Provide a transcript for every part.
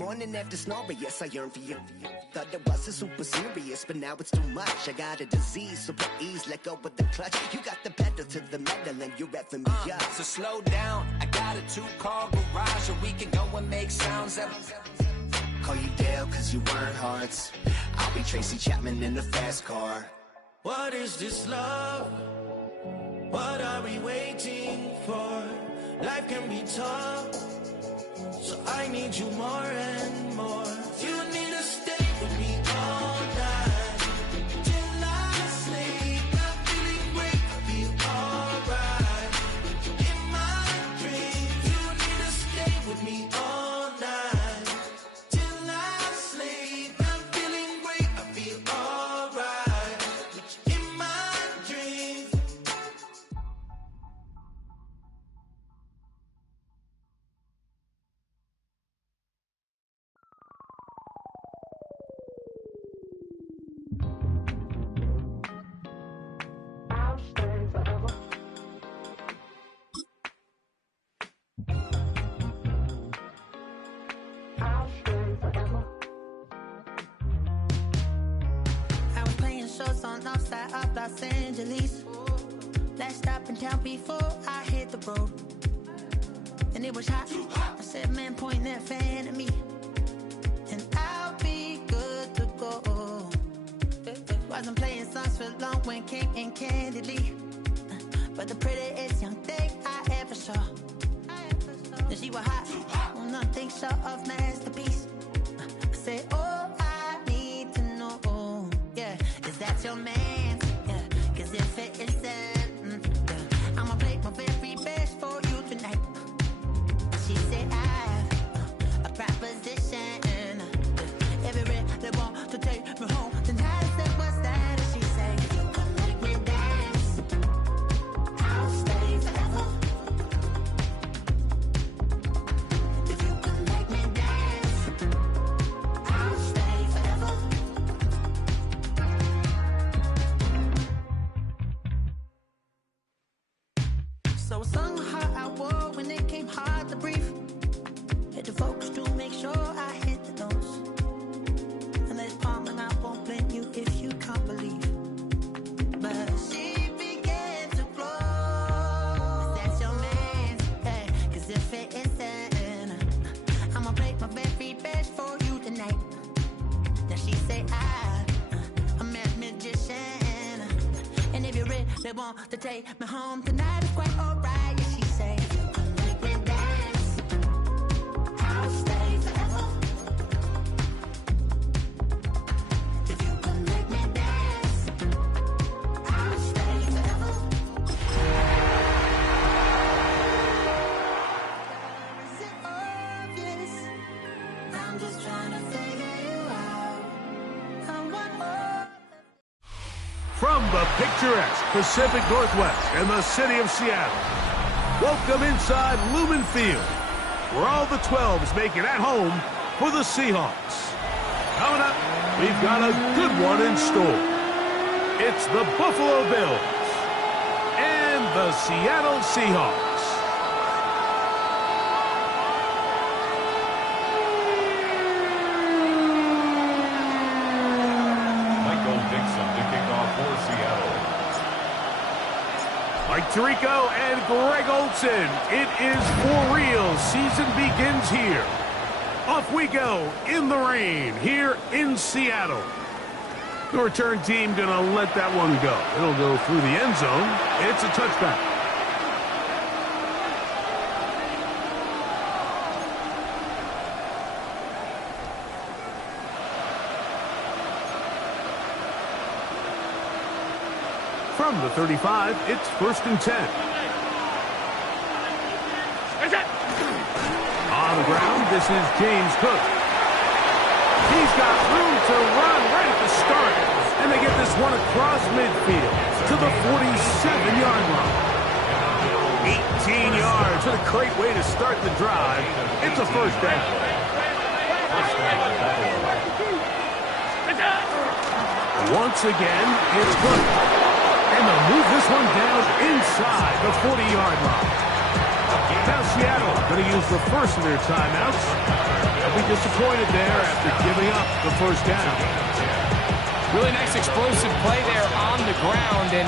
morning after snoring, yes, I yearn for you. Thought it wasn't super serious, but now it's too much. I got a disease, so please let go with the clutch. You got the pedal to the metal and you're revving me up. So slow down, I got a 2-car garage, or we can go and make sounds up. Call you Dale, cause you weren't hearts. I'll be Tracy Chapman in the fast car. What is this love? What are we waiting for? Life can be tough, so I need you more and more. You need to stay with me all night till I sleep. I'm feeling great, I'll be alright. In my dreams, you need to stay with me all night till I sleep. I'm feeling great, I'll be alright. In my dreams. I was playing shows on outside of Los Angeles. Last stop in town before I hit the road. And it was hot. I said, man, point that fan at me, and I'll be good to go. Wasn't playing songs for long when came in candidly, but the prettiest young thing I ever saw. And she was hot, well, nothing short of masterpiece. I said, oh, I need to know, yeah, is that your man? Yeah, cause if it isn't, yeah, I'ma play my very best for you tonight. She said, I have a proposition. Every red they want to take me home tonight. I said, what's that? And she said, if you can make me dance, I'll stay forever. If you can make me dance, I'll stay forever. So I sung how I wore when it came hard to breathe. Had to focus to make sure I hit the notes. And there's palm and I won't blame you if you can't believe. But she began to flow. That's your man, hey, cause if it isn't, I'ma play my very best for you tonight. Then she say I'm a magician, and if you're ready, they want to take me home tonight. It's quite alright. Yeah, she say, if you can make me dance, I'll stay forever. If you can make me dance, I'll stay forever. Is it obvious? I'm just trying to figure you out. I'm one more. From the picturesque Pacific Northwest and the city of Seattle, welcome inside Lumen Field, where all the 12s make it at home for the Seahawks. Coming up, we've got a good one in store. It's the Buffalo Bills and the Seattle Seahawks. Mike Tirico and Greg Olson. It is for real. Season begins here. Off we go in the rain here in Seattle. The return team gonna let that one go. It'll go through the end zone. It's a touchback. From the 35, it's 1st and 10. On the ground, this is James Cook. He's got room to run right at the start. And they get this one across midfield to the 47-yard line. 18 yards. What a great way to start the drive. It's a first down. Once again, it's Cook. And they'll move this one down inside the 40-yard line. Now Seattle going to use the first of their timeouts. They'll be disappointed there after giving up the first down. Really nice explosive play there on the ground. And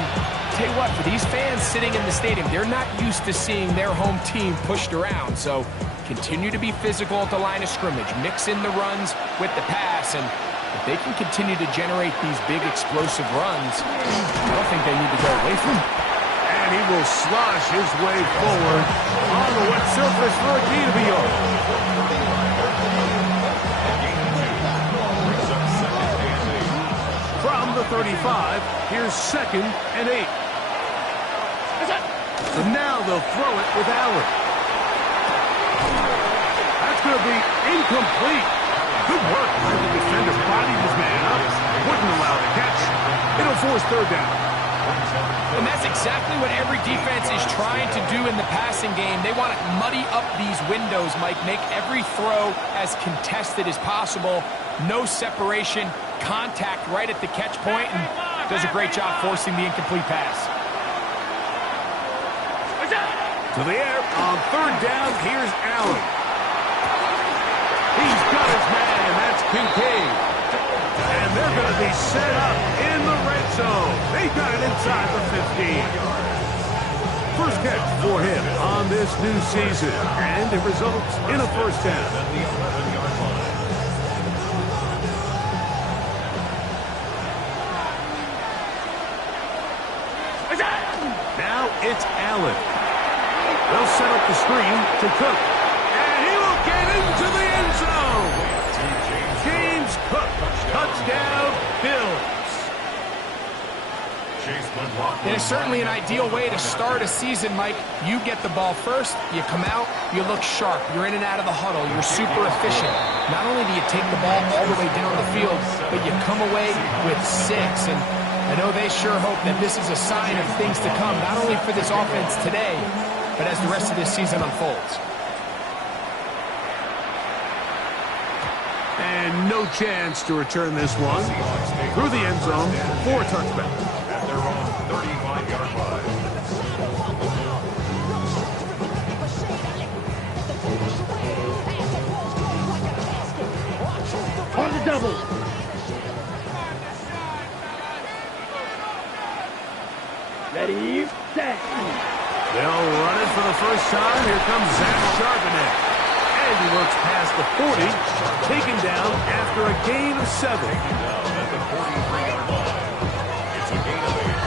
tell you what, for these fans sitting in the stadium, they're not used to seeing their home team pushed around. So continue to be physical at the line of scrimmage. Mix in the runs with the pass. And if they can continue to generate these big explosive runs, I don't think they need to go away from it. And he will slosh his way forward on the wet surface for a gain of a yard. From the 35, here's 2nd and 8. So now they'll throw it with Allen. That's going to be incomplete. Good work by the defender. Bodied his man up. Wouldn't allow the catch. It'll force 3rd down. And that's exactly what every defense is trying to do in the passing game. They want to muddy up these windows, Mike. Make every throw as contested as possible. No separation. Contact right at the catch point, and does a great job forcing the incomplete pass. To the air on 3rd down. Here's Allen. He's got his man. That's Kincaid. And they're going to be set up in the red zone. They got it inside the 15. First catch for him on this new season, and it results in a first down. Now it's Allen. They'll set up the screen to Cook. And he will get into the end zone. James Cook. Touchdown, Bills. It is certainly an ideal way to start a season, Mike. You get the ball first, you come out, you look sharp, you're in and out of the huddle, you're super efficient. Not only do you take the ball all the way down the field, but you come away with 6. And I know they sure hope that this is a sign of things to come, not only for this offense today, but as the rest of this season unfolds. And no chance to return this one. Through the end zone for a touchback. At their own 35-yard line. On the double. Ready, set. They'll run it for the first time. Here comes Zach Charbonnet. And he works past the 40, taken down after a gain of 7. Down at the 43-yard line. It's a gain of 8.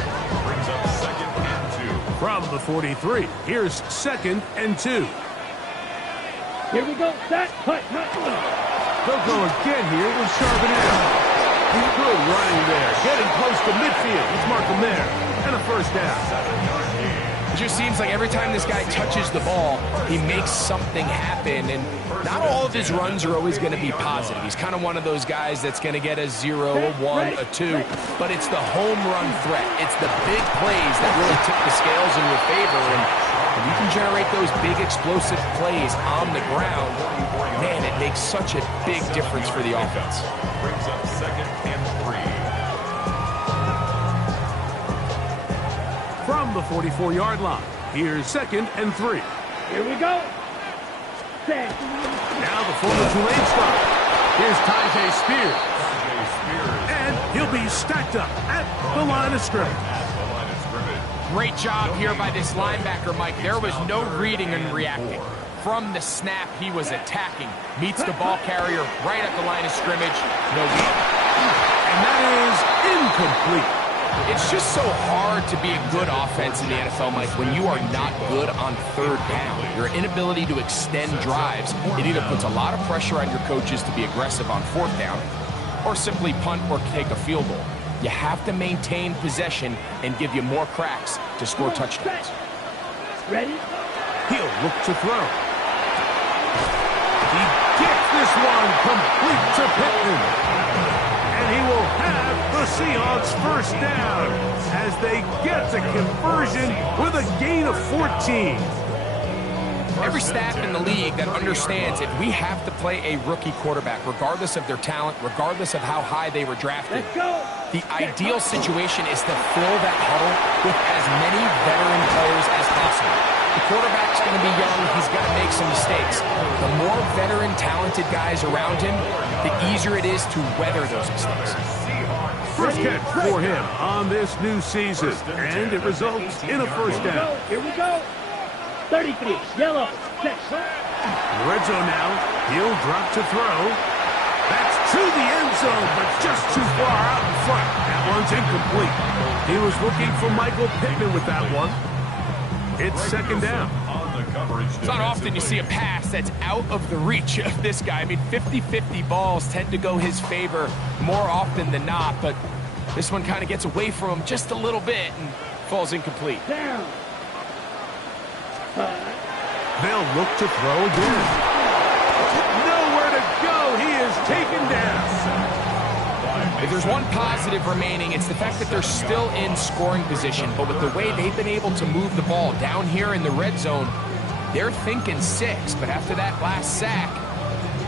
Brings up 2nd and 2. From the 43, here's 2nd and 2. Here we go, set, cut. They'll go again here with Charbonnet. He's good running there, getting close to midfield. Let's mark him there. And a first down. 7-yard gain. It just seems like every time this guy touches the ball, he makes something happen. And not all of his runs are always going to be positive. He's kind of one of those guys that's going to get a 0, a 1, a 2. But it's the home run threat. It's the big plays that really tip the scales in your favor. And when you can generate those big explosive plays on the ground, man, it makes such a big difference for the offense. Brings up 2nd and 3. From the 44-yard line, here's 2nd and 3. Here we go. Set. Now the former Tulane star. Here's Tyjae Spears. And he'll be stacked up at the line of scrimmage. Great job here by this linebacker, Mike. There was no reading and reacting. From the snap, he was attacking. Meets the ball carrier right at the line of scrimmage. No read. And that is incomplete. It's just so hard to be a good offense in the NFL, Mike, when you are not good on 3rd down. Your inability to extend drives, it either puts a lot of pressure on your coaches to be aggressive on 4th down or simply punt or take a field goal. You have to maintain possession and give you more cracks to score touchdowns. Ready? He'll look to throw. He gets this one complete to Pittman. And he will have the Seahawks first down as they get the conversion with a gain of 14. Every staff in the league that understands it, we have to play a rookie quarterback, regardless of their talent, regardless of how high they were drafted. Let's go. The ideal situation is to fill that huddle with as many veteran players as possible. The quarterback's going to be young, he's going to make some mistakes. The more veteran, talented guys around him, the easier it is to weather those mistakes. First catch for him on this new season, and it results in a first down. Here we go. 33, yellow, set. Red zone now. He'll drop to throw. That's to the end zone, but just too far out in front. That one's incomplete. He was looking for Michael Pittman with that one. It's second down. It's not often you see a pass that's out of the reach of this guy. I mean, 50-50 balls tend to go his favor more often than not, but this one kind of gets away from him just a little bit and falls incomplete. Down. They'll look to throw again. Nowhere to go. He is taken down. If there's one positive remaining, it's the fact that they're still in scoring position. But with the way they've been able to move the ball down here in the red zone, they're thinking 6. But after that last sack,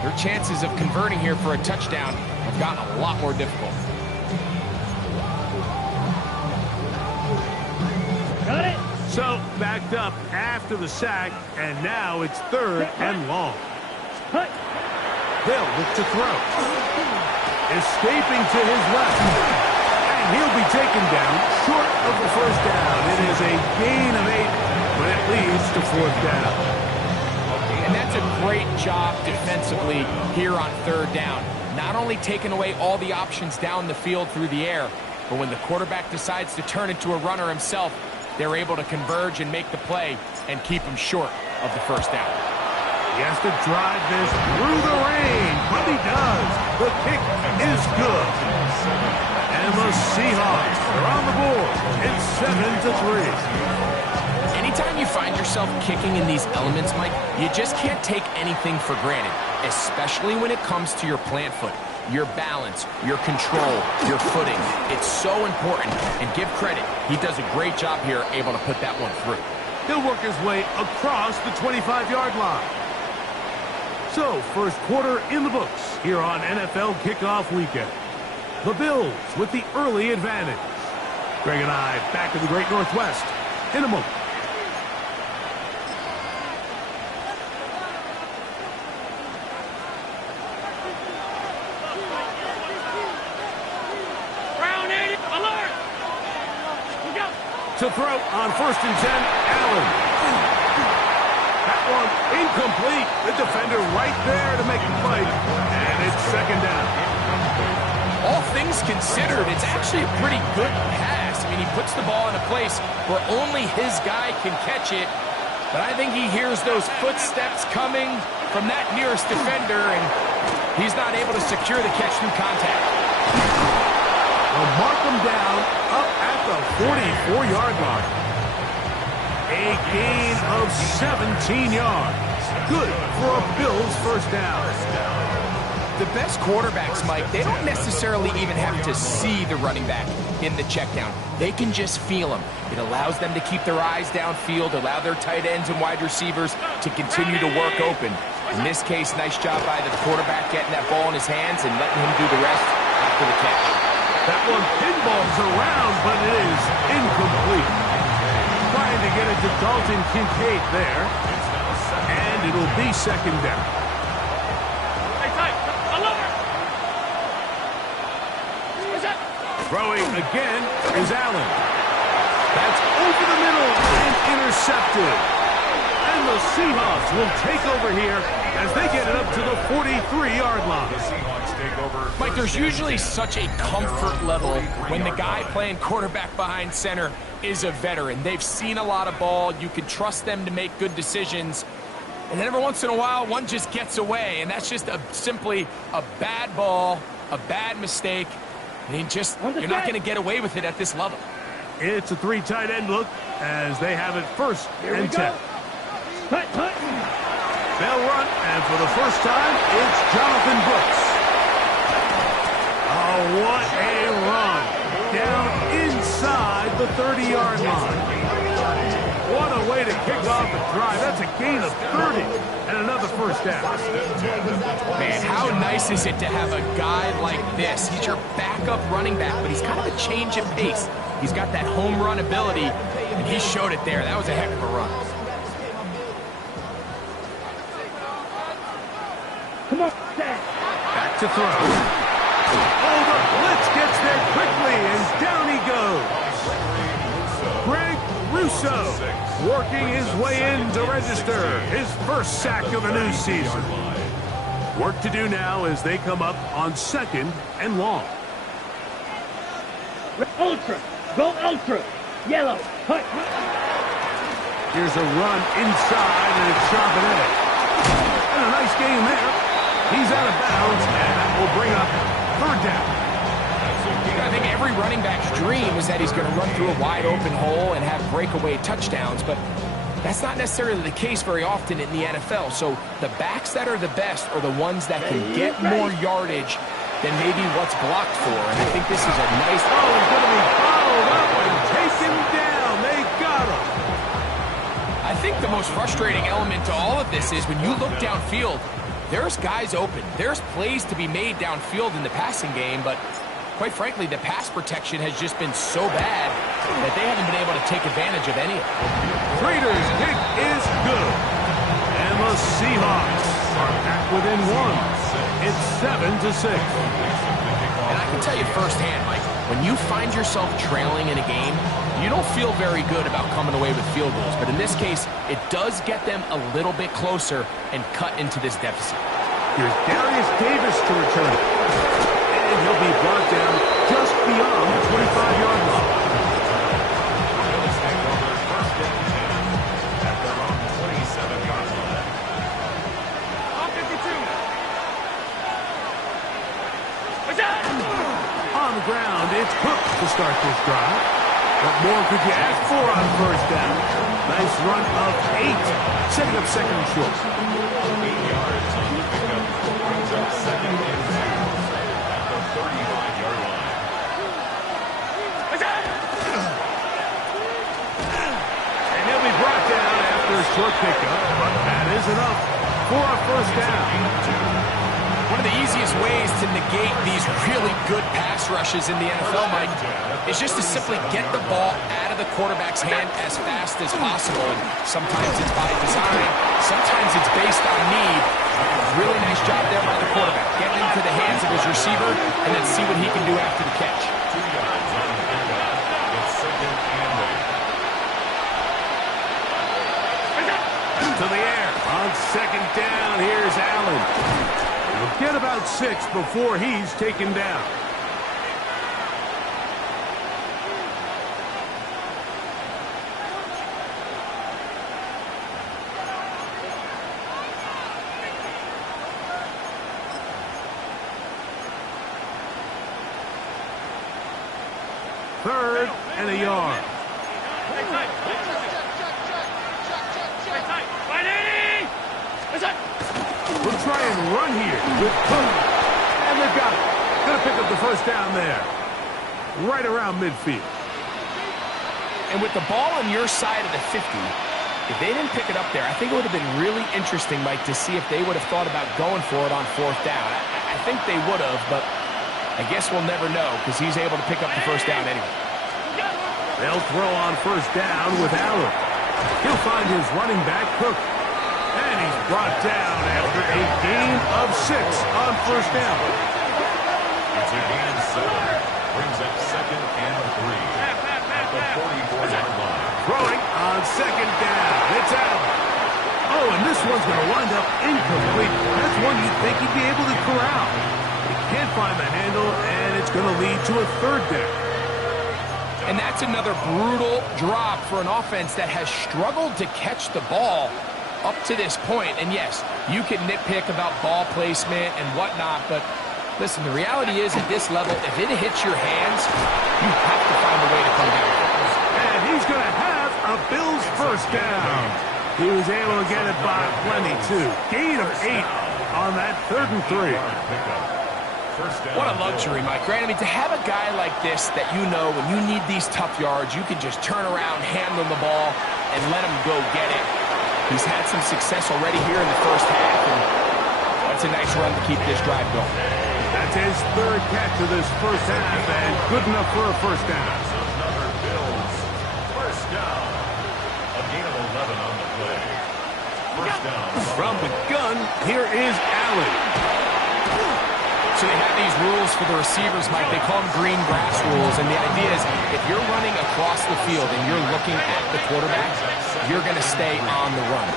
their chances of converting here for a touchdown have gotten a lot more difficult. Got it. So, backed up after the sack, and now it's third and long. Hut. They'll look to throw. Escaping to his left. And he'll be taken down short of the first down. It is a gain of 8, but it leads to fourth down. And that's a great job defensively here on third down. Not only taking away all the options down the field through the air, but when the quarterback decides to turn into a runner himself, they're able to converge and make the play and keep him short of the first down. He has to drive this through the rain, but he does. The kick is good. And the Seahawks are on the board. It's 7-3. Anytime you find yourself kicking in these elements, Mike, you just can't take anything for granted, especially when it comes to your plant foot, your balance, your control, your footing. It's so important, and give credit. He does a great job here, able to put that one through. He'll work his way across the 25-yard line. So, first quarter in the books here on NFL Kickoff Weekend. The Bills with the early advantage. Greg and I back in the Great Northwest in a moment. To throw on 1st and 10, Allen. That one incomplete. The defender right there to make the play. And it's second down. All things considered, it's actually a pretty good pass. I mean, he puts the ball in a place where only his guy can catch it. But I think he hears those footsteps coming from that nearest defender, and he's not able to secure the catch through contact. They'll mark him down up at the 44-yard line. A gain of 17 yards. Good for a Bills first down. The best quarterbacks, Mike, they don't necessarily even have to see the running back in the check down. They can just feel him. It allows them to keep their eyes downfield, allow their tight ends and wide receivers to continue to work open. In this case, nice job by the quarterback getting that ball in his hands and letting him do the rest after the catch. That one pinballs around, but it is incomplete. Trying to get it to Dalton Kincaid there. And it'll be second down. Throwing again is Allen. That's over the middle and intercepted. And the Seahawks will take over here as they get it up to the 43-yard line. Mike, there's usually such a comfort level when the guy playing quarterback behind center is a veteran. They've seen a lot of ball. You can trust them to make good decisions. And then every once in a while, one just gets away, and that's just simply a bad ball, a bad mistake. I mean, you're not going to get away with it at this level. It's a 3 tight end look as they have it 1st and 10. They'll run, and for the first time, it's Jonathan Brooks. Oh, what a run. Down inside the 30-yard line. What a way to kick off the drive. That's a gain of 30 and another first down. Man, how nice is it to have a guy like this? He's your backup running back, but he's kind of a change of pace. He's got that home run ability, and he showed it there. That was a heck of a run. Back to throw. Oh, the blitz gets there quickly, and down he goes. Greg Russo working his way in to register his first sack of the new season. Work to do now as they come up on 2nd and long. Ultra. Go ultra. Yellow. Hut. Here's a run inside, and it's sharp and edge. And a nice game there. He's out of bounds, and that will bring up 3rd down. I think every running back's dream is that he's going to run through a wide open hole and have breakaway touchdowns, but that's not necessarily the case very often in the NFL. So the backs that are the best are the ones that can get more yardage than maybe what's blocked for. And I think this is a nice... Oh, he's going to be followed up and taken down. They got him. I think the most frustrating element to all of this is when you look downfield, there's guys open. There's plays to be made downfield in the passing game, but quite frankly, the pass protection has just been so bad that they haven't been able to take advantage of any of it. Raiders' kick is good. And the Seahawks are back within 1. It's 7-6. And I can tell you firsthand, Mike, when you find yourself trailing in a game, you don't feel very good about coming away with field goals. But in this case, it does get them a little bit closer and cut into this deficit. Here's Darius Davis to return. And he'll be brought down just beyond the 25-yard line. On the ground, it's Cook to start this drive. What more could you ask for on 1st down? Nice run of 8, setting up 2nd and short. 8 yards on the pickup, brings up 2nd and 2 at the 35-yard line. And he'll be brought down after a short pickup, but that is enough for a 1st down. One of the easiest ways to negate these really good pass rushes in the NFL, Mike, is just to simply get the ball out of the quarterback's hand as fast as possible. And sometimes it's by design, sometimes it's based on need. Really nice job there by the quarterback. Get into the hands of his receiver and then see what he can do after the catch. 2 yards on the pickup. It's 2nd and 8. To the air. On 2nd down, here's Allen. He'll get about 6 before he's taken down. Third and a yard. We'll try and run here with Cook. And they've got it. Gonna pick up the 1st down there. Right around midfield. And with the ball on your side of the 50, if they didn't pick it up there, I think it would have been really interesting, Mike, to see if they would have thought about going for it on 4th down. I think they would have, but I guess we'll never know because he's able to pick up the 1st down anyway. They'll throw on 1st down with Allen. He'll find his running back, Cook. And he's brought down after a gain of 6 on 1st down. It's a gain of 7. Brings up 2nd and 3 at the 44-yard line. Throwing on 2nd down. It's Allen. Oh, and this one's going to wind up incomplete. That's one you'd think he'd be able to corral. He can't find the handle, and it's going to lead to a 3rd down. And that's another brutal drop for an offense that has struggled to catch the ball up to this point. And yes, you can nitpick about ball placement and whatnot, but listen, the reality is at this level, if it hits your hands, you have to find a way to come down. And he's going to have a Bills 1st down. He was able to get it by plenty, too. Gain of 8 on that 3rd and 3. What a luxury, Mike. Grant, I mean, to have a guy like this that you know when you need these tough yards, you can just turn around, handle the ball, and let him go get it. He's had some success already here in the 1st half, and that's a nice run to keep this drive going. That's his 3rd catch of this 1st half, and good enough for a 1st down. Another Bills 1st down. A gain of 11 on the play. first down. From the gun, here is Allen. So they have these rules for the receivers, Mike. They call them green grass rules. And the idea is if you're running across the field and you're looking at the quarterback, you're going to stay on the run.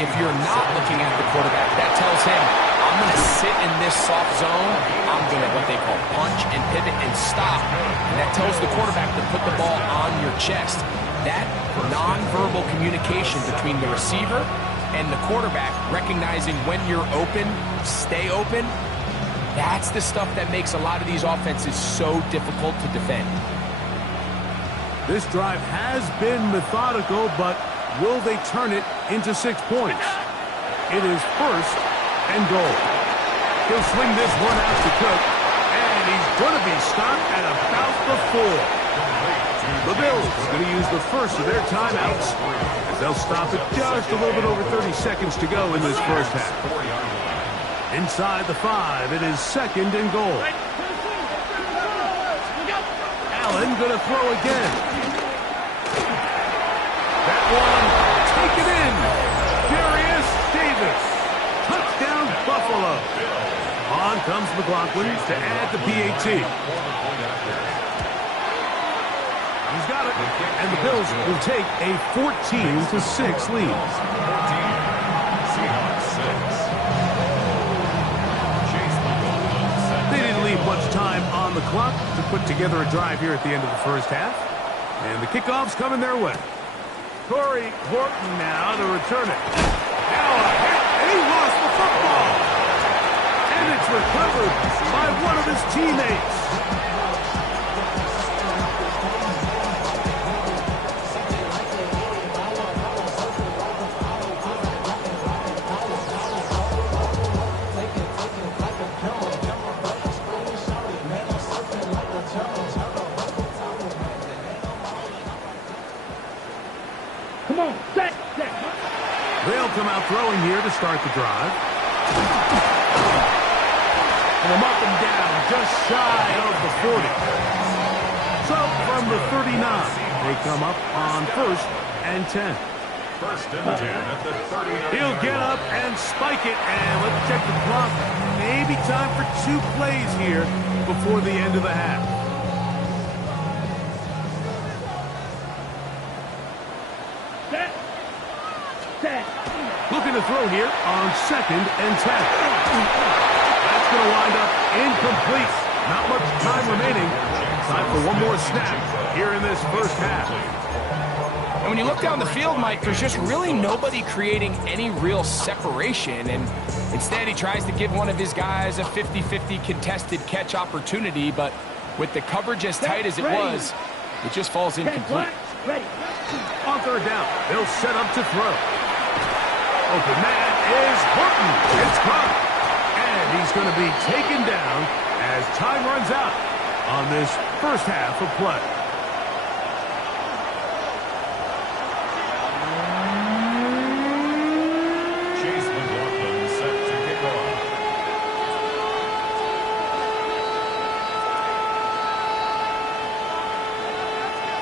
If you're not looking at the quarterback, that tells him, I'm going to sit in this soft zone. I'm going to what they call punch and pivot and stop. And that tells the quarterback to put the ball on your chest. That nonverbal communication between the receiver and the quarterback, recognizing when you're open, stay open, that's the stuff that makes a lot of these offenses so difficult to defend. This drive has been methodical, but will they turn it into 6 points? It is first and goal. He'll swing this one out to Cook, and he's going to be stopped at about the 4. The Bills are going to use the first of their timeouts, as they'll stop it just a little bit over 30 seconds to go in this first half. Inside the 5, it is second and goal. Allen going to throw again. That one taken in. Darius Davis. Touchdown, Buffalo. On comes McLaughlin to add the PAT. He's got it. And the Bills will take a 14-6 lead. Seahawks 6. Much time on the clock to put together a drive here at the end of the first half. And the kickoff's coming their way. Corey Horton now to return it. Now a hit, and he lost the football. And it's recovered by one of his teammates. They'll come out throwing here to start the drive. And them up and down, just shy of the 40. So from the 39, they come up on first and 10. First and 10 at the 39. He'll get up and spike it, and let's check the clock. Maybe time for 2 plays here before the end of the half. Looking to throw here on second and 10. That's going to wind up incomplete. Not much time remaining. Time for one more snap here in this first half. And when you look down the field, Mike, there's just really nobody creating any real separation. And instead, he tries to give one of his guys a 50-50 contested catch opportunity. But with the coverage as tight as it was, it just falls incomplete. On third down, they'll set up to throw. Open man is Horton. It's caught. And he's going to be taken down as time runs out on this first half of play. Chase McLaughlin set to kick off.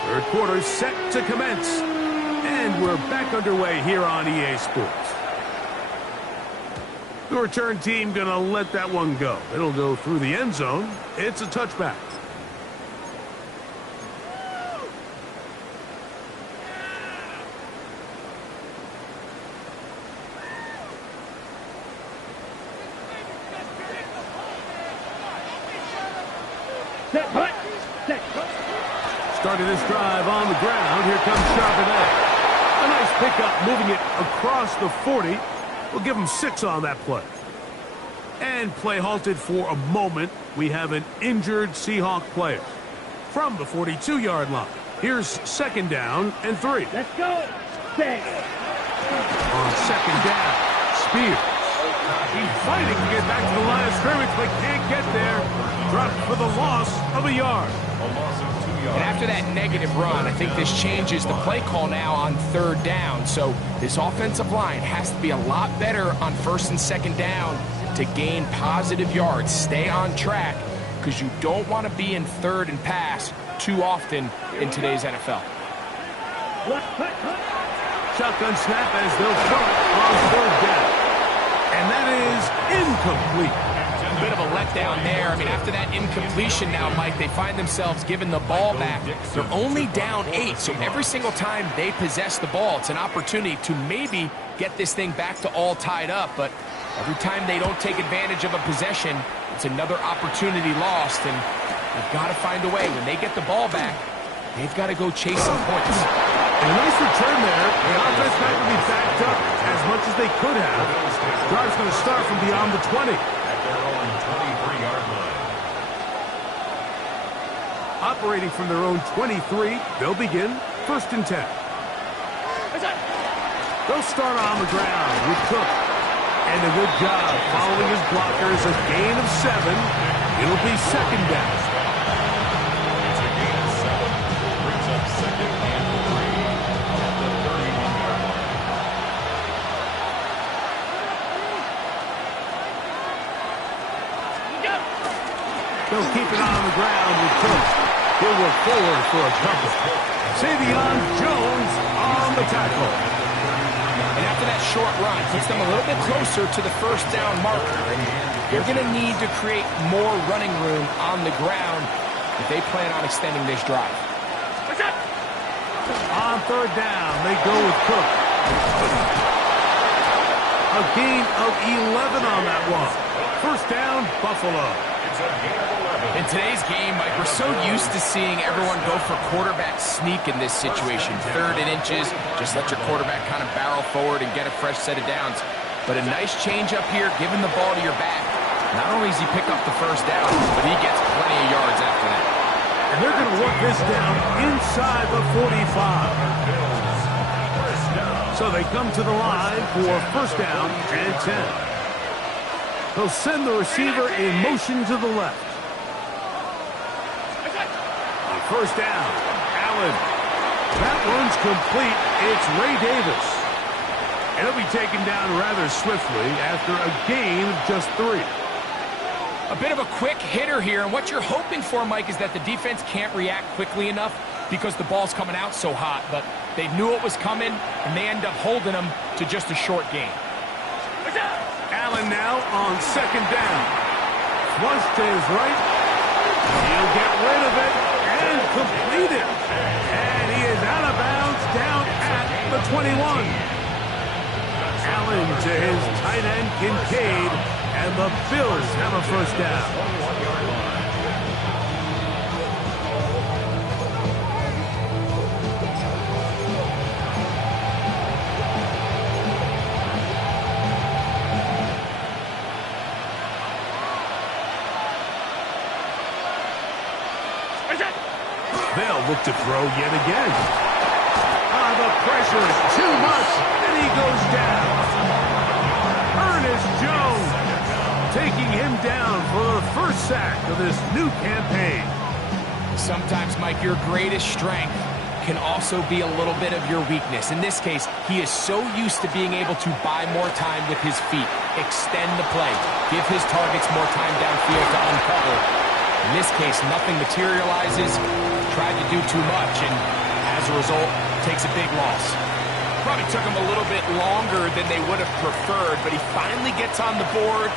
Third quarter set to commence. And we're back underway here on EA Sports. The return team going to let that one go. It'll go through the end zone. It's a touchback. Starting this drive on the ground. Here comes Charbonnet. A nice pickup, moving it across the 40. We'll give him 6 on that play. And play halted for a moment. We have an injured Seahawk player. From the 42-yard line, here's second down and 3. Let's go. On second down, Spears. He's fighting to get back to the line of scrimmage, but can't get there. Dropped for the loss of a yard. A loss of 2 yards. And after that negative run, I think this changes the play call now on third down. So this offensive line has to be a lot better on first and second down to gain positive yards. Stay on track, because you don't want to be in third and pass too often in today's NFL. shotgun snap as they'll throw it on third down. And that is incomplete. A bit of a letdown there. I mean, after that incompletion now, Mike, they find themselves giving the ball back. They're only down 8, so every single time they possess the ball, it's an opportunity to maybe get this thing back to all tied up. But every time they don't take advantage of a possession, it's another opportunity lost, and they've got to find a way. When they get the ball back, they've got to go chase some points. A nice return there. The offense not going to be backed up as much as they could have. Drive's going to start from beyond the 20. At their own 23-yard line. Operating from their own 23, they'll begin 1st and 10. They'll start on the ground with Cook. And a good job following his blockers, a gain of 7. It'll be 2nd down. It's a gain of 7. Brings up 2nd and 3 at the 31-yard line. They'll keep it on the ground with Cook. He'll work forward for a couple. Savion Jones on the tackle. And after that short run, puts them a little bit closer to the 1st down marker. And they're going to need to create more running room on the ground if they plan on extending this drive. On 3rd down, they go with Cook. A gain of 11 on that one. 1st down, Buffalo. In today's game, Mike, we're so used to seeing everyone go for quarterback sneak in this situation. 3rd and inches, just let your quarterback kind of barrel forward and get a fresh set of downs. But a nice change up here, giving the ball to your back. Not only does he pick up the 1st down, but he gets plenty of yards after that. And they're going to work this down inside the 45. So they come to the line for 1st down and 10. They'll send the receiver in motion to the left. On 1st down, Allen. That one's complete. It's Ray Davis. And he'll be taken down rather swiftly after a gain of just 3. A bit of a quick hitter here, and what you're hoping for, Mike, is that the defense can't react quickly enough because the ball's coming out so hot. But they knew it was coming, and they end up holding them to just a short gain. Allen now on 2nd down. Flush to his right. He'll get rid of it and complete it. And he is out of bounds down at the 21. Allen to his tight end, Kincaid, and the Bills have a 1st down. They'll look to throw yet again. The pressure is too much, and he goes down. Ernest Jones taking him down for the 1st sack of this new campaign. Sometimes, Mike, your greatest strength can also be a little bit of your weakness. In this case, he is so used to being able to buy more time with his feet, extend the play, give his targets more time downfield to uncover. In this case, nothing materializes, tried to do too much, and as a result, takes a big loss. Probably took him a little bit longer than they would have preferred, but he finally gets on the board.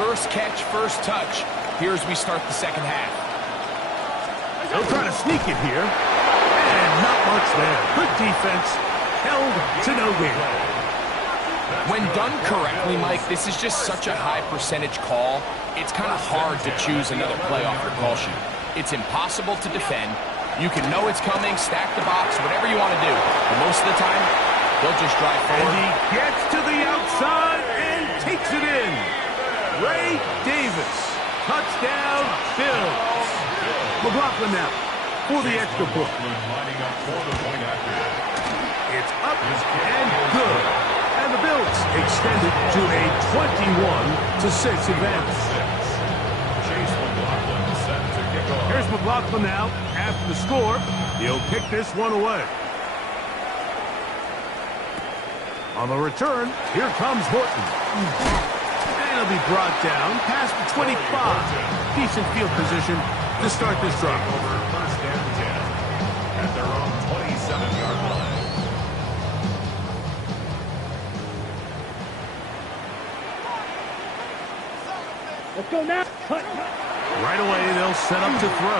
1st catch, 1st touch. Here as we start the 2nd half. They'll try to sneak it here, and not much there. Good defense, held to no gain. When done correctly, Mike, this is just such a high percentage call. It's kind of hard to choose another play off your call sheet. It's impossible to defend. You can know it's coming, stack the box, whatever you want to do. But most of the time, they'll just drive forward. And he gets to the outside and takes it in. Ray Davis. Touchdown, Bills. McLaughlin now for the extra point. It's up and good. And the Bills extended to a 21-6 advantage. Here's McLaughlin now after the score. He'll kick this one away. On the return, here comes Horton. And he'll be brought down past the 25. Decent field position to start this drive. Over 1st and 10 at their own 27-yard line. Let's go now. Cut. Right away, they'll set up to throw.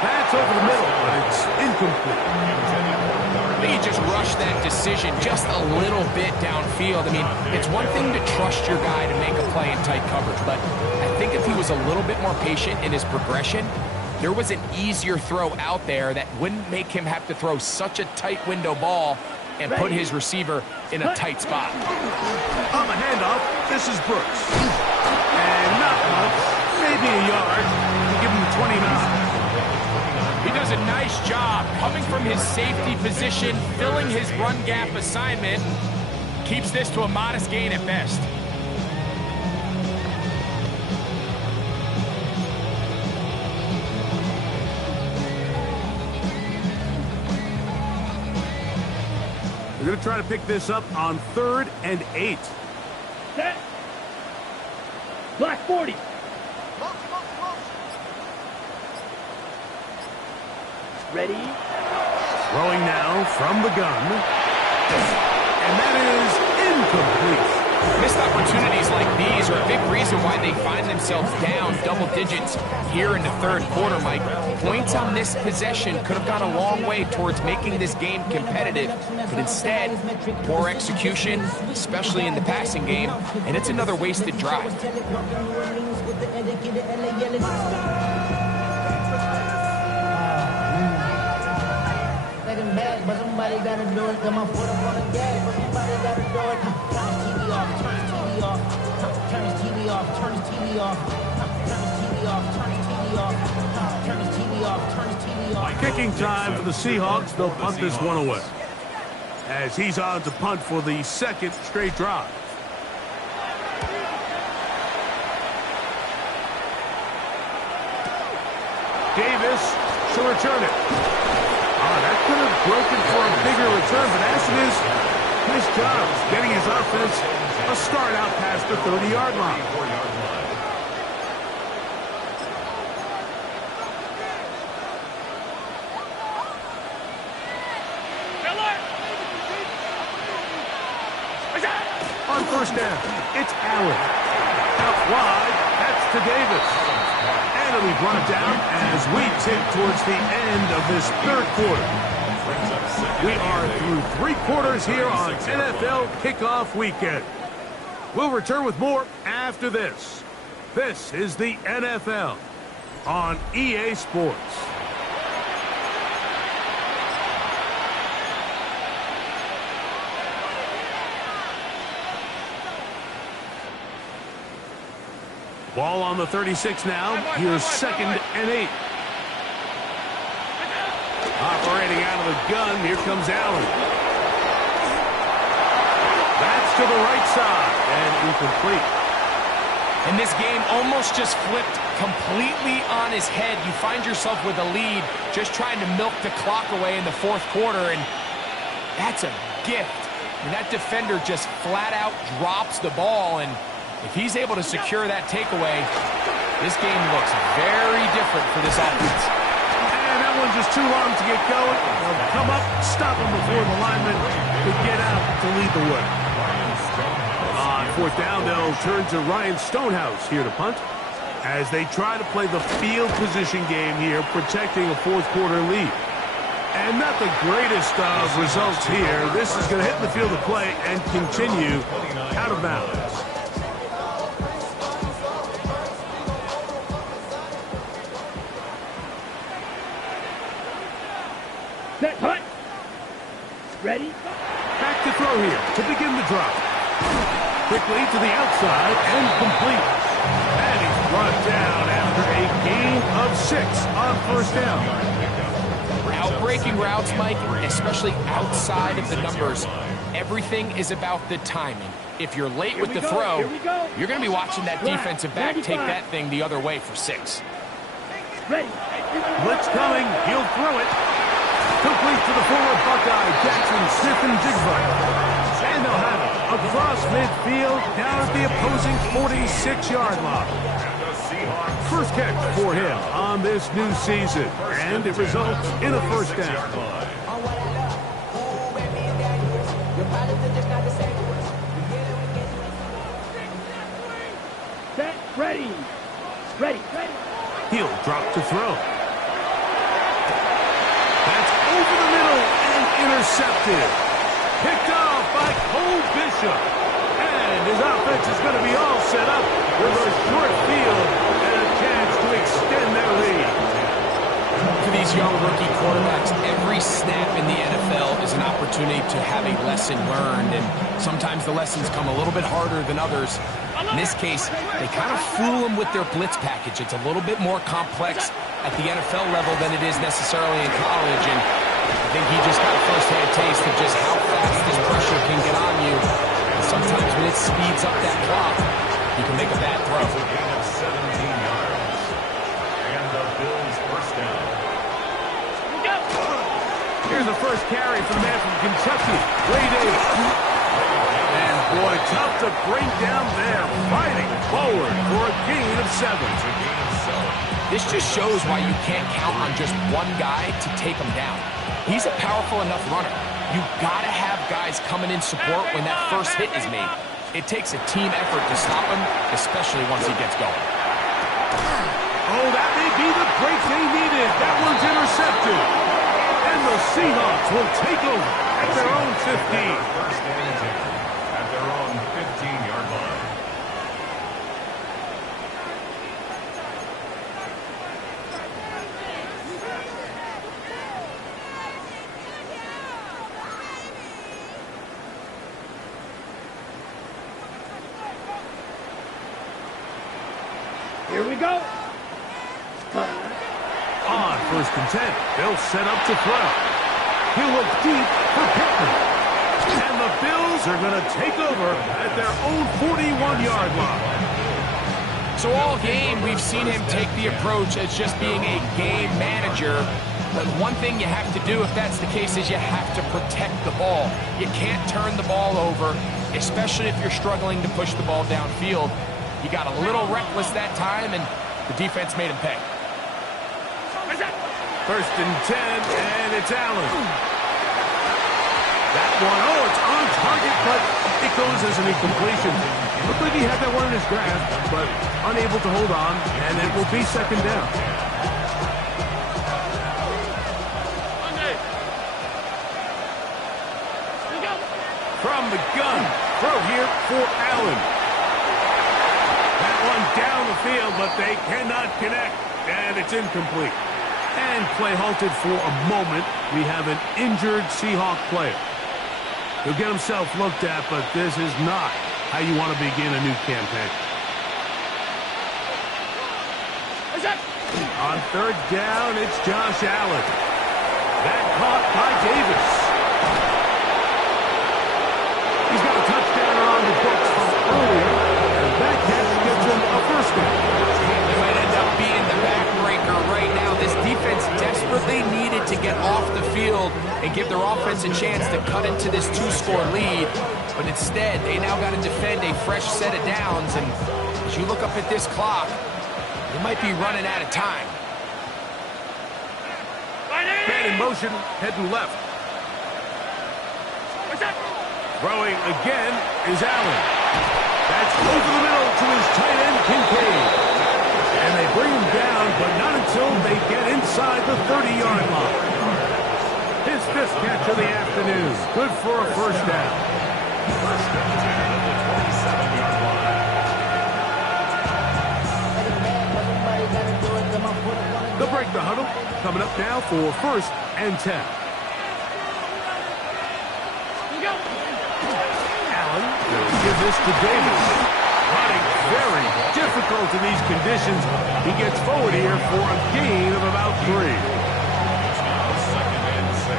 That's over the middle, but it's incomplete. I think he just rushed that decision just a little bit downfield. I mean, it's one thing to trust your guy to make a play in tight coverage, but I think if he was a little bit more patient in his progression, there was an easier throw out there that wouldn't make him have to throw such a tight window ball and put his receiver in a tight spot. On the handoff, this is Brooks. And not much, maybe a yard to give him the 29. He does a nice job coming from his safety position, filling his run gap assignment, keeps this to a modest gain at best. We're going to try to pick this up on 3rd and 8. Set. Black 40. Ready? Throwing now from the gun. And that is incomplete. Missed opportunities like these are a big reason why they find themselves down double digits here in the third quarter, Mike. Points on this possession could have gone a long way towards making this game competitive, but instead, poor execution, especially in the passing game, and it's another wasted drive. But somebody gotta do it. Come on, put up on the gas. But somebody gotta do it. Turn his TV off. Turn his TV off. Turn his TV off. Turn his TV off. Turn his TV off. Turn his TV off. Turn his TV off. Turn his TV off. Kicking time for the Seahawks. They'll punt this one away. As he's on to punt for the second straight drive. Davis to return it. That could have broken for a bigger return, but as it is, nice job getting his offense a start out past the 30-yard line. On first down, it's Allen. Out wide, that's to Davis. And it'll be brought down as we tick towards the end of this third quarter. We are through 3 quarters here on NFL Kickoff Weekend. We'll return with more after this. This is the NFL on EA Sports. Ball on the 36 now. Here's 2nd and 8. Operating out of the gun, here comes Allen. That's to the right side and incomplete. And this game almost just flipped completely on his head. You find yourself with a lead, just trying to milk the clock away in the fourth quarter, and that's a gift. And that defender just flat out drops the ball, and if he's able to secure that takeaway, this game looks very different for this offense. And that one just too long to get going. They'll come up, stop him before the lineman could get out to lead the way. On 4th down, they'll turn to Ryan Stonehouse here to punt as they try to play the field position game here, protecting a fourth quarter lead. And not the greatest of results here. This is going to hit the field of play and continue out of bounds. Set. Punt. Ready? Back to throw here to begin the drive. Quickly to the outside and complete. And he's brought down after a gain of 6 on first down. Out-breaking routes, Mike, especially outside of the numbers, everything is about the timing. If you're late with the throw, you're going to be watching that defensive back take that thing the other way for 6. Ready. Blitz coming. He'll throw it. Complete to the former Buckeye, Jackson Smith-Njigba. And they'll have it across midfield, down at the opposing 46-yard line. First catch for him on this new season, and it results in a first down. Set. Ready. Ready. He'll drop to throw. That's over the middle and intercepted. Picked off by Cole Bishop. And his offense is going to be all set up with a short field and a chance to extend their lead. For these young rookie quarterbacks, every snap in the NFL is an opportunity to have a lesson learned, and sometimes the lessons come a little bit harder than others. In this case, they kind of fool them with their blitz package. It's a little bit more complex at the NFL level than it is necessarily in college, and I think he just got a first-hand taste of just how fast this pressure can get on you. And sometimes when it speeds up that clock, you can make a bad throw. It's a gain of 17 yards. And the Bills first down. Here's the first carry for the man from Kentucky, Ray Davis. And boy, tough to bring down there, fighting forward for a gain of 7. This just shows why you can't count on just one guy to take him down. He's a powerful enough runner. You've got to have guys coming in support when that first hit is made. It takes a team effort to stop him, especially once he gets going. Oh, that may be the break they needed. That one's intercepted. And the Seahawks will take over at their own 15. First and 10 at their own 15-yard line. Here we go. On first and 10, they'll set up to throw. He'll look deep for Pittman. And the Bills are going to take over at their own 41-yard line. So all game, we've seen him take the approach as just being a game manager. But one thing you have to do, if that's the case, is you have to protect the ball. You can't turn the ball over, especially if you're struggling to push the ball downfield. He got a little reckless that time, and the defense made him pay. First and 10, and it's Allen. That one, oh, it's on target, but it goes as an incompletion. Looked like he had that one in his grasp, but unable to hold on, and it will be second down. From the gun, throw here for Allen. That one down the field, but they cannot connect, and it's incomplete. And play halted for a moment. We have an injured Seahawk player. He'll get himself looked at, but this is not how you want to begin a new campaign. On third down, it's Josh Allen. That caught by Davis. He's got a touchdown on the books from earlier, and that catch gets him a first down. It might end up being the backbreaker right now. This defense desperately needed to get off the field and give their offense a chance to cut into this 2-score lead. But instead, they now got to defend a fresh set of downs. And as you look up at this clock, they might be running out of time. Man in motion, heading left. Throwing again is Allen. That's over the middle to his tight end, Kincaid. And they bring him down, but not until they get inside the 30-yard line. His fifth catch of the afternoon. Good for a first down. First and 10 at the 27-yard line. They'll break the huddle. Coming up now for first and 10. Allen will give this to Davis. Running very difficult in these conditions. He gets forward here for a gain of about 3. It's now second and 6.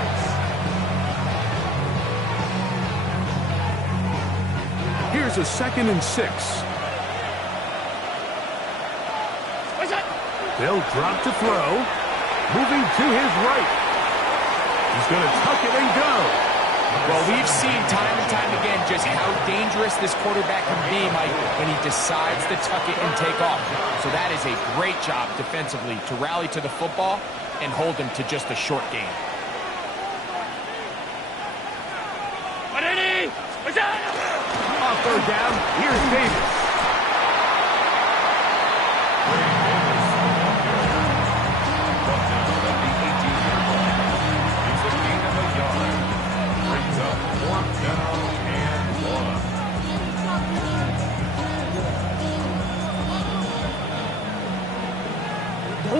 Here's a second and 6. They'll drop to throw. Moving to his right. He's going to tuck it and go. Well, we've seen time and time again just how dangerous this quarterback can be, Mike, when he decides to tuck it and take off. So that is a great job defensively to rally to the football and hold him to just a short gain. Off third down, here's Davis.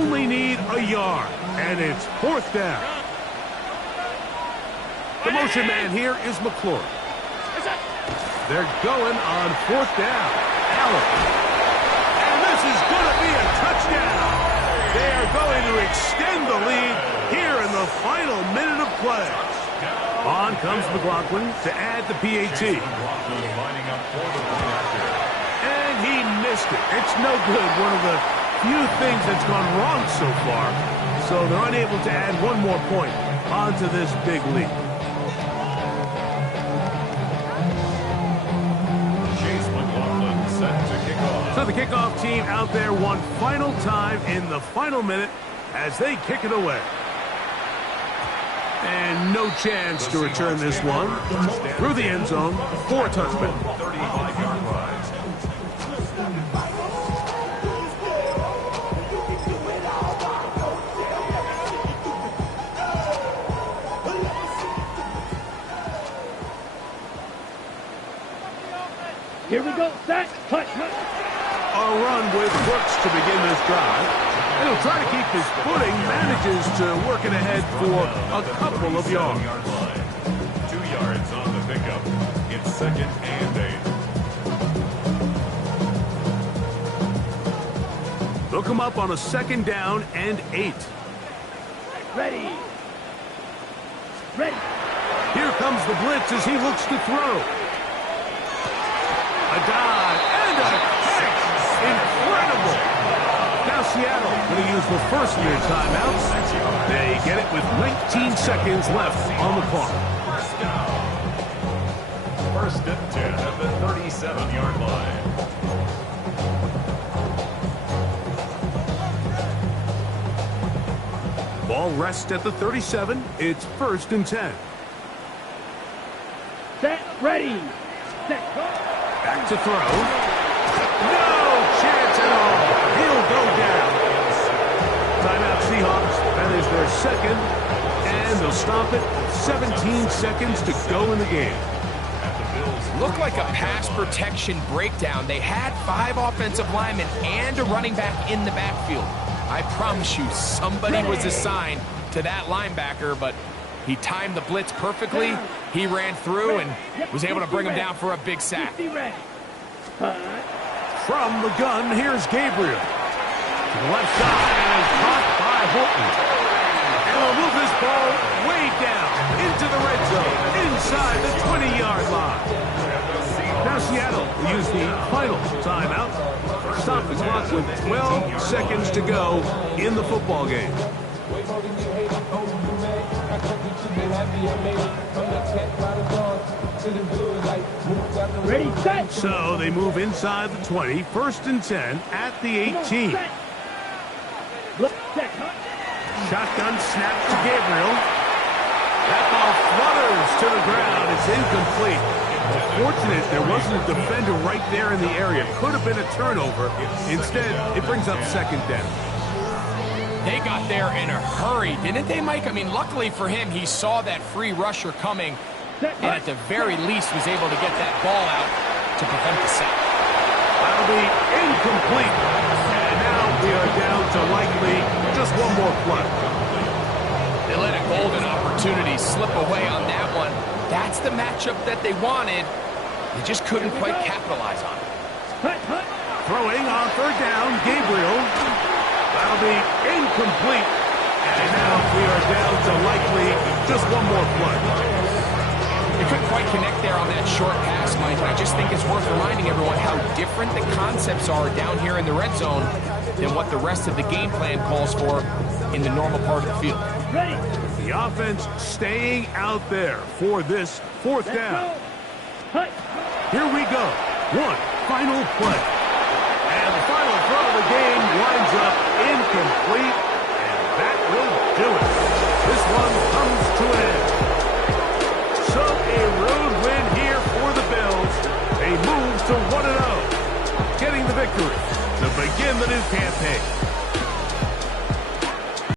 only need a yard, and it's 4th down. The motion man here is McClure. They're going on 4th down. Allen. And this is going to be a touchdown. They are going to extend the lead here in the final minute of play. On comes McLaughlin to add the PAT. And he missed it. It's no good. One of the few things that's gone wrong so far. So they're unable to add one more point onto this big lead. So the kickoff team out there one final time in the final minute as they kick it away. And no chance to return this one through the end zone for a touchdown. 35-yard line. Here we go. Set. Cut. A run with Brooks to begin this drive. And he'll try to keep his footing, manages to work it ahead for a couple of yards. 2 yards on the pickup. It's 2nd and 8. They'll come up on a 2nd down and 8. Ready. Ready. Here comes the blitz as he looks to throw. A dive and a catch. Incredible. Now Seattle going to use the first of their timeouts. They get it with 19 seconds left on the clock. First and 10 at the 37-yard line. Ball rests at the 37. It's 1st and 10. Set. Ready. Set. Go. Back to throw. No chance at all. He'll go down. Timeout Seahawks. That is their 2nd. And they'll stop it. 17 seconds to go in the game. Looked like a pass protection breakdown. They had 5 offensive linemen and a running back in the backfield. I promise you, somebody was assigned to that linebacker, but he timed the blitz perfectly. He ran through and was able to bring him down for a big sack. From the gun, here's Gabriel. To the left side, and is caught by Horton. And will move this ball way down into the red zone, inside the 20-yard line. Now Seattle will use the final timeout. Stop the clock with 12 seconds to go in the football game. Ready, set. So they move inside the 20, 1st and 10 at the 18. Shotgun snap to Gabriel. That ball flutters to the ground. It's incomplete. Fortunate there wasn't a defender right there in the area. Could have been a turnover. Instead, it brings up 2nd down. They got there in a hurry, didn't they, Mike? I mean, luckily for him, he saw that free rusher coming, and at the very least was able to get that ball out to prevent the sack. That'll be incomplete. And now we are down to likely just one more play. They let a golden opportunity slip away on that one. That's the matchup that they wanted. They just couldn't quite capitalize on it. Throwing on 3rd down, Gabriel. That'll be incomplete. And now we are down to likely just one more play. They couldn't quite connect there on that short pass, Mike. I just think it's worth reminding everyone how different the concepts are down here in the red zone than what the rest of the game plan calls for in the normal part of the field. Ready. The offense staying out there for this 4th down. Here we go. One final play. And the final throw of the game winds up incomplete. And that will do it. This one comes to an end. So a road win here for the Bills. They move to 1-0, getting the victory to begin the new campaign.